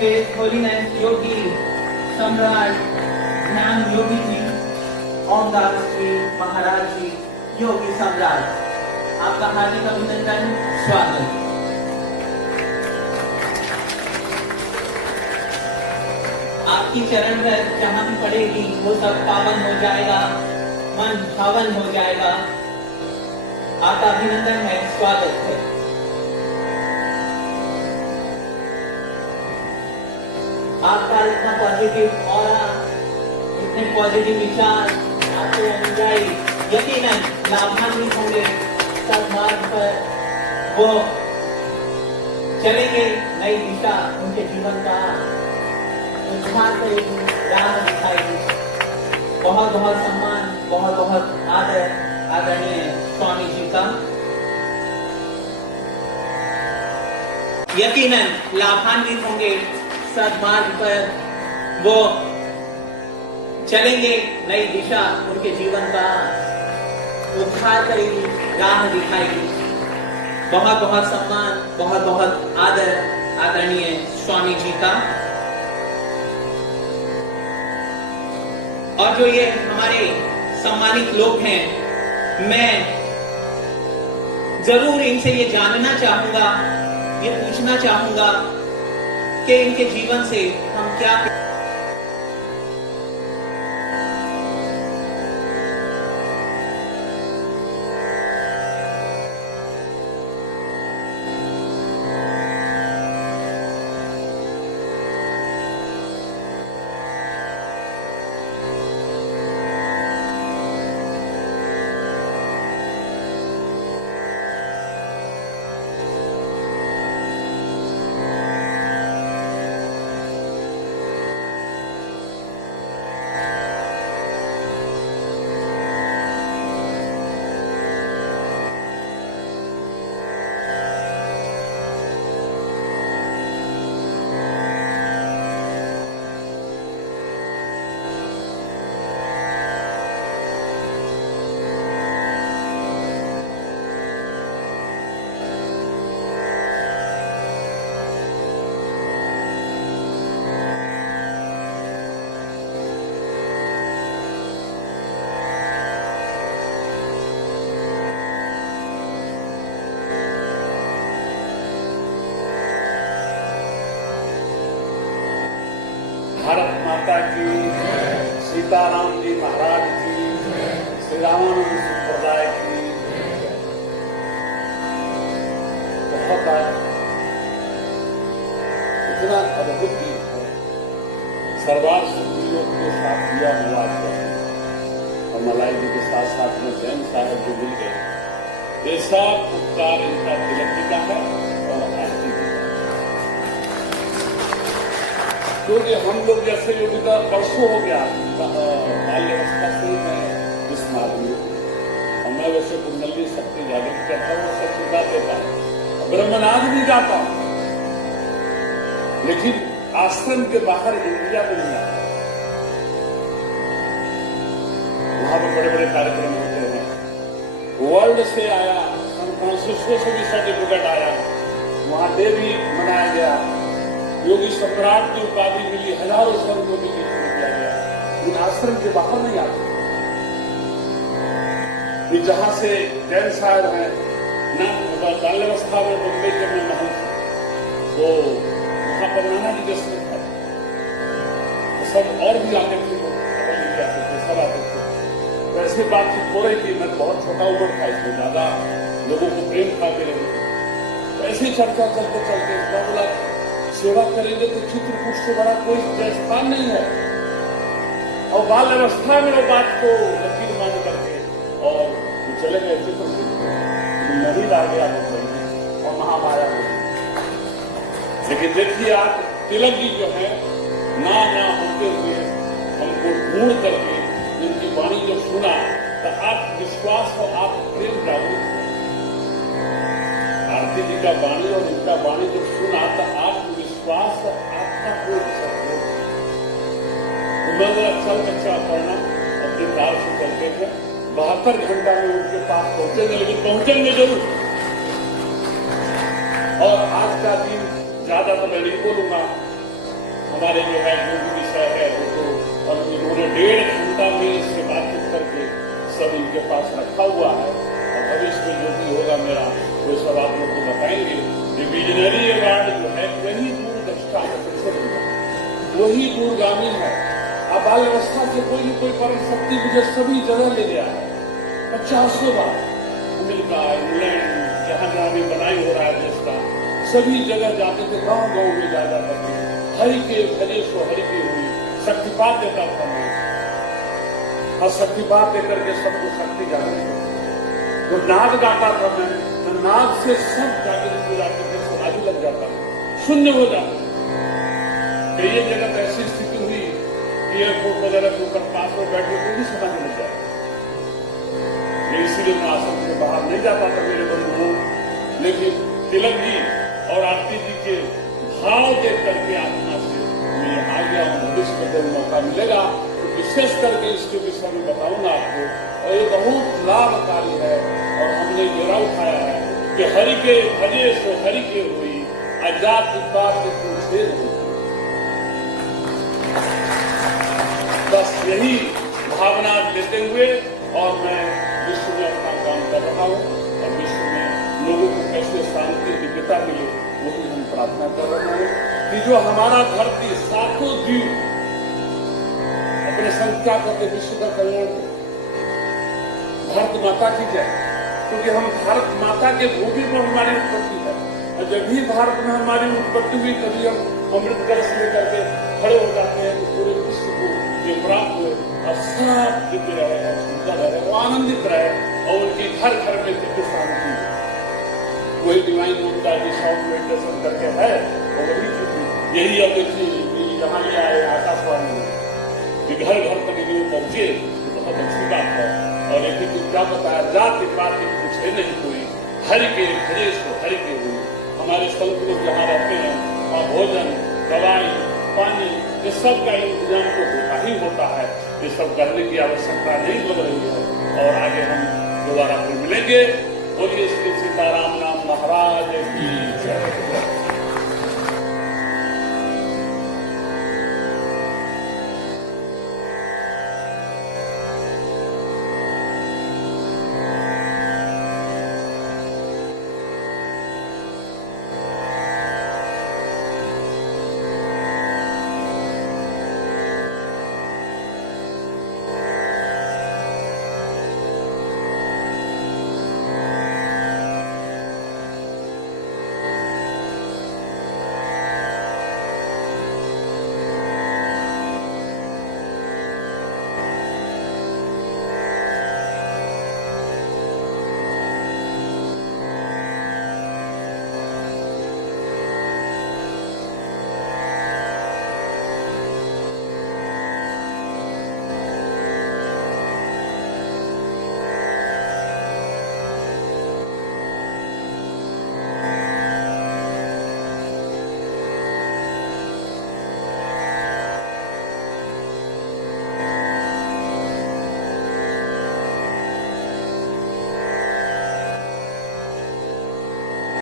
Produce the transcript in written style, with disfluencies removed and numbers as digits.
His Holiness Yogi Samrat Jnana Yogi Ji Om Das Ji Maharaj Ji Yogi Samrat, आपका हार्दिक अभिनंदन, स्वागत। आपकी चरण पर जहां भी पड़ेगी वो सब पावन हो जाएगा, मन भावन हो जाएगा। आपका अभिनंदन है, स्वागत है। आपका इतना पॉजिटिव ऑरा, इतने पॉजिटिव विचार आपके अनुयायी यकीनन लाभान्वित होंगे। सद्मार्ग पर वो चलेंगे, नई दिशा उनके जीवन का उद्धार करेगी, राह दिखाएगी। बहुत बहुत सम्मान, बहुत बहुत आदर आदरणीय स्वामी जी का। यकीनन लाभान्वित होंगे, सद्मार्ग पर वो चलेंगे, नई दिशा उनके जीवन का उद्धार करेगी, राह दिखाएगी। बहुत बहुत सम्मान, बहुत बहुत आदर आदरणीय स्वामी जी का। और जो ये हमारे सम्मानित लोग हैं, मैं जरूर इनसे ये जानना चाहूंगा, ये पूछना चाहूंगा कि इनके जीवन से हम क्या भारत माता की, सीताराम जी महाराज की, श्री रामानंद संप्रदाय की बहुत इतना अद्भुत गीत है। सरदार सिंधियों के साथ दिया हुआ और मलाई जी के साथ साथ में जैन साहब जो मिल गए, ये सब उपकार इनका तिलक जी का है और आरती जी। क्योंकि हम लोग जैसे योगिता वर्षों हो गया, बाल्यावस्था से मैं इस मार्ग में, और मैं वैसे कुंडली शक्ति जागृत करता हूँ, सब सुधा देता हूँ, ब्रह्मनाथ भी जाता हूँ, लेकिन आश्रम के बाहर इंडिया में नहीं आता। वहां पर बड़े बड़े कार्यक्रम होते हैं। वर्ल्ड से आया, सान फ्रांसिस्को से भी सर्टिफिकेट आया, वहां डे भी मनाया गया, योगी सम्राट की उपाधि मिली, हजारों संतों की कीर्तन किया गया, लेकिन आश्रम के बाहर नहीं आते। ये जहां से जैन साहब हैं ना, बाल्यावस्था में मुंबई के में महंत, वो वहां पर नाना जी के स्मृत है, तो सब और भी आते थे, आते थे, सब आते थे। तो ऐसी बातचीत हो रही थी, मैं बहुत छोटा उम्र था, इसमें ज्यादा लोगों को प्रेम था मेरे लिए। तो ऐसी चर्चा चलते चलते मैं बोला, सेवा करेंगे तो चित्रकूट से बड़ा कोई स्थान नहीं है। और बाल अवस्था में वो बात को यकीन मान करके और चले गए चित्रकूट, नहीं रह गया मुंबई और महामाया हो गई। लेकिन देखिए आप, तिलक जी जो है ना होते हुए हमको ढूंढ करके उनकी वाणी जब सुना तो आप विश्वास और आप प्रेम जागरूक हो। आरती जी का वाणी और इनका वाणी जब सुना तो आप विश्वास आपका कोई सपोर्ट। चल बच्चा पढ़ना अपने कार से चलते थे, 72 घंटा में उनके पास पहुंचेंगे, लेकिन पहुंचेंगे जरूर। और आज का दिन ज्यादा तो मैं नहीं बोलूंगा, हमारे जो है जो भी विषय है वो तो और इन्होंने 1.5 घंटा में इससे बातचीत करके सब इनके पास रखा हुआ है और भविष्य में जो भी होगा मेरा वो सब आप लोग को बताएंगे। ये विजनरी अवार्ड जो है वही दूरदृष्टा है, वही दूरगामी है। अब बाल्यावस्था से कोई न कोई परम शक्ति मुझे सभी जगह ले गया है। 50 बार अमेरिका, इंग्लैंड, जहां जहां भी बनाई हो रहा है देश का, सभी जगह जाते थे, गांव गांव में जा करके हरि के खरीश को हरि की हुई शक्तिपात देता था मैं, और शक्तिपात देकर के सबको शक्ति जागृत तो नाद गाता था मैं, नाद से सब जागृत हो जाते थे, समाधि लग जाता शून्य हो जाता। कई जगह ऐसी स्थिति हुई कि एयरपोर्ट वगैरह के ऊपर पास में बैठे तो भी समाधि लग जाए। इसीलिए मैं आश्रम से बाहर नहीं जाता था मेरे बंधुओं, लेकिन तिलक जी और आरती जी के भाव देख करके आत्मा से मैं यहाँ आ गया हूँ। भविष्य में जब मौका मिलेगा तो विशेष करके इसके विषय में बताऊंगा आपको, और ये बहुत लाभकारी है। और हमने घेरा उठाया है कि हरि के भजे सो हरि के हुई, अजात बात पूछे बस यही भावना लेते हुए और मैं विश्व में अपना काम कर रहा हूँ और विश्व में लोगों को कैसे शांति दिव्यता मिले वही हम प्रार्थना कर रहे हैं कि जो हमारा धरती सातों द्वीप अपने संग क्या करते विश्व का कल्याण भारत माता की जय, क्योंकि हम भारत माता के भूमि पर हमारी उत्पत्ति है और जब भी भारत में हमारी उत्पत्ति हुई तभी हम अमृत कलश लेकर के खड़े हो जाते हैं तो पूरे विश्व को ये प्राप्त हुए और सब दिव्य रहे और सुंदर रहे वो आनंदित रहे और उनकी घर घर में दिव्य शांति वही डिवाइन मुद्दा जी साउंड मेडिटेशन करके है और वही यही अब देखिए यहाँ ले आए आकाशवाणी में कि घर घर तक ये पहुंचे तो बहुत अच्छी बात है। और एक ही क्या बताया जाति पाति पूछे नहीं कोई, हरि के खरीश को हरि के हुई। हमारे संत लोग जहाँ रहते हैं वहाँ भोजन, दवाई, पानी ये सब का इंतजाम तो होता ही होता है, ये सब करने की आवश्यकता नहीं लग रही है। और आगे हम दोबारा फिर मिलेंगे। बोलिए श्री सीताराम नाम महाराज की जय।